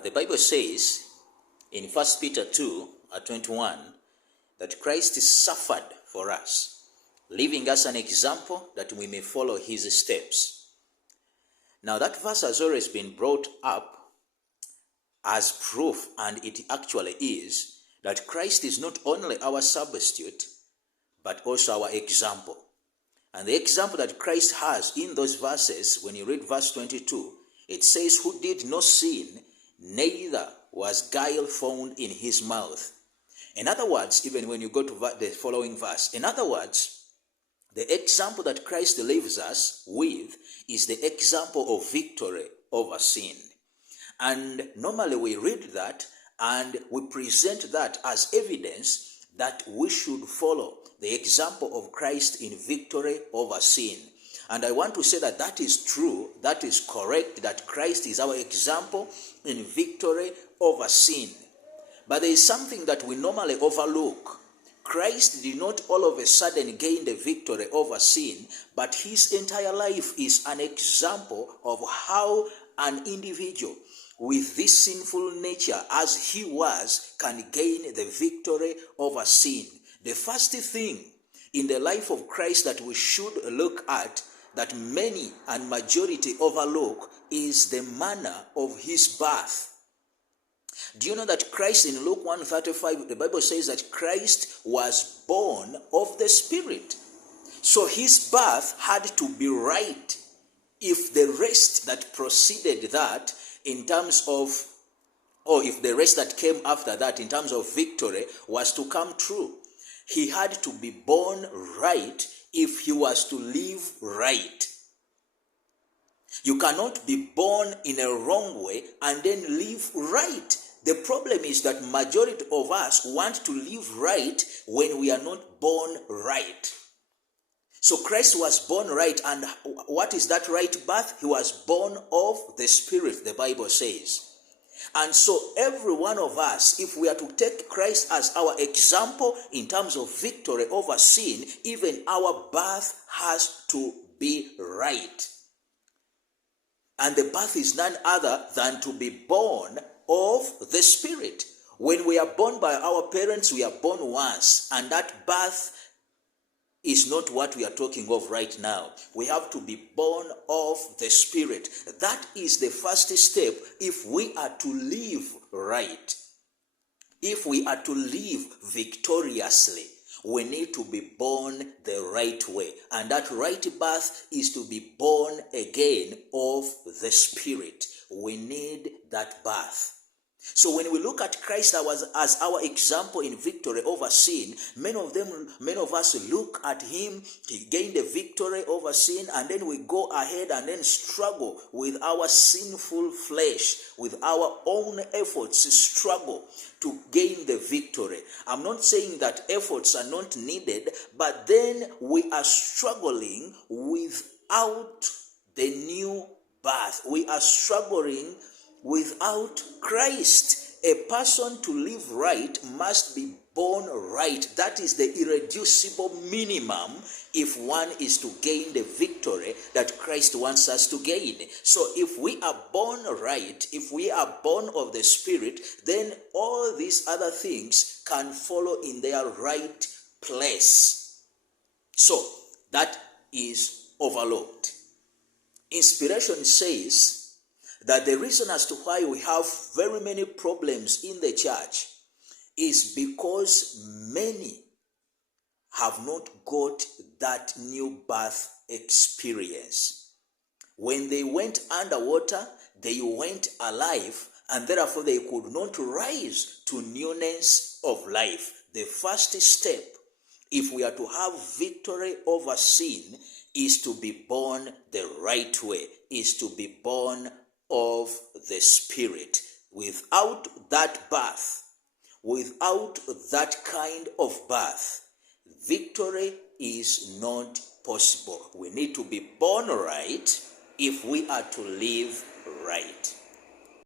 The Bible says in 1 Peter 2, 21, that Christ suffered for us, leaving us an example that we may follow his steps. Now that verse has always been brought up as proof, and it actually is, that Christ is not only our substitute, but also our example. And the example that Christ has in those verses, when you read verse 22, it says, who did no sin, neither was guile found in his mouth. In other words, even when you go to the following verse, in other words, the example that Christ leaves us with is the example of victory over sin. And normally we read that and we present that as evidence that we should follow the example of Christ in victory over sin. And I want to say that that is true, that is correct, that Christ is our example in victory over sin. But there is something that we normally overlook. Christ did not all of a sudden gain the victory over sin, but his entire life is an example of how an individual with this sinful nature as he was can gain the victory over sin. The first thing in the life of Christ that we should look at, that many and majority overlook, is the manner of his birth. Do you know that Christ in Luke 1:35, the Bible says that Christ was born of the Spirit. So his birth had to be right if the rest that preceded that in terms of, or if the rest that came after that in terms of victory was to come true. He had to be born right if he was to live right. You cannot be born in a wrong way and then live right. The problem is that majority of us want to live right when we are not born right. So Christ was born right, and what is that right birth? He was born of the Spirit, the Bible says. And so every one of us, if we are to take Christ as our example in terms of victory over sin, even our birth has to be right. And the birth is none other than to be born of the Spirit. When we are born by our parents, we are born once, and that birth is not what we are talking of right now. We have to be born of the Spirit. That is the first step if we are to live right. If we are to live victoriously, we need to be born the right way. And that right birth is to be born again of the Spirit. We need that birth. So when we look at Christ as our example in victory over sin, many of us look at him, he gained the victory over sin, and then we go ahead and then struggle with our sinful flesh, with our own efforts, struggle to gain the victory. I'm not saying that efforts are not needed, but then we are struggling without the new birth. We are struggling without Christ. A person to live right must be born right. That is the irreducible minimum if one is to gain the victory that Christ wants us to gain. So if we are born right, if we are born of the Spirit, then all these other things can follow in their right place. So that is overlooked. Inspiration says that the reason as to why we have very many problems in the church is because many have not got that new birth experience. When they went underwater, they went alive, and therefore they could not rise to newness of life. The first step, if we are to have victory over sin, is to be born the right way, is to be born of the Spirit. Without that birth, without that kind of birth, victory is not possible. We need to be born right if we are to live right.